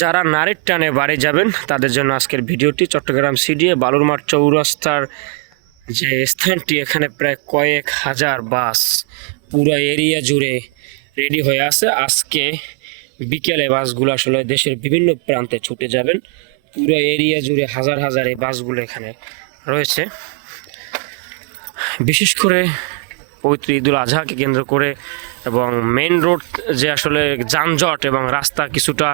যারা নারীর টানে বাড়ি যাবেন, তাদের জন্য আজকের ভিডিওটি চট্টগ্রাম সিডিএ বালুরমাঠ চৌরাস্তার যে স্থানটি, এখানে প্রায় কয়েক হাজার বাস পুরো এরিয়া জুড়ে রেডি হয়ে আছে। আজকে বিকেলে বাসগুলো আসলে দেশের বিভিন্ন প্রান্তে ছুটে যাবেন। পুরো এরিয়া জুড়ে হাজার হাজার এই বাসগুলো এখানে রয়েছে। বিশেষ করে পবিত্র ঈদুল আজহাকে কেন্দ্র করে এবং মেন রোড যে আসলে যানজট এবং রাস্তা কিছুটা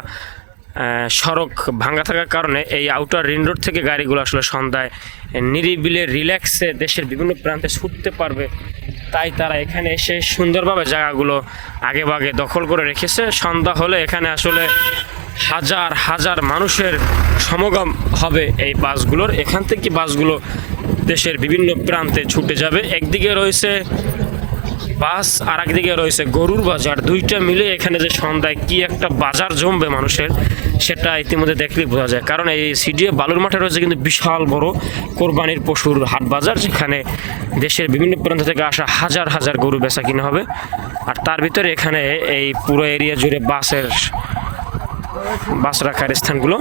সড়ক ভাঙা থাকার কারণে এই আউটার রিং রোড থেকে গাড়িগুলো আসলে সন্ধ্যায় নিরিবিলে রিল্যাক্সে দেশের বিভিন্ন প্রান্তে ছুটতে পারবে। তাই তারা এখানে এসে সুন্দরভাবে জায়গাগুলো আগে ভাগে দখল করে রেখেছে। সন্ধ্যা হলে এখানে আসলে হাজার হাজার মানুষের সমাগম হবে এই বাসগুলোর। এখান থেকে বাসগুলো দেশের বিভিন্ন প্রান্তে ছুটে যাবে। একদিকে রয়েছে বাস আর একদিকে রয়েছে গরুর বাজার। দুইটা মিলে এখানে যে সন্ধ্যায় কি একটা বাজার জমবে মানুষের, সেটা ইতিমধ্যে দেখলেই বোঝা যায়। কারণ এই সিডিএ বালুর মাঠে রয়েছে কিন্তু বিশাল বড় কোরবানির পশুর হাট বাজার, যেখানে দেশের বিভিন্ন প্রান্ত থেকে আসা হাজার হাজার গরু বেচা কিনা হবে। আর তার ভিতরে এখানে এই পুরো এরিয়া জুড়ে বাসের, বাস রাখার স্থানগুলো।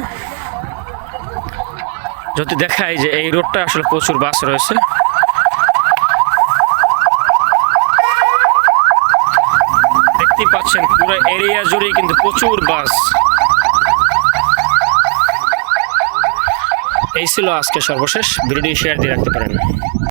যদি দেখায় যে এই রোডটা আসলে প্রচুর বাস রয়েছে। দেখতেই পাচ্ছেন, পুরো এরিয়া জুড়ে কিন্তু প্রচুর বাস। এই ছিল আজকে সর্বশেষ। ভিডিও শেয়ার দিয়ে রাখতে পারেন।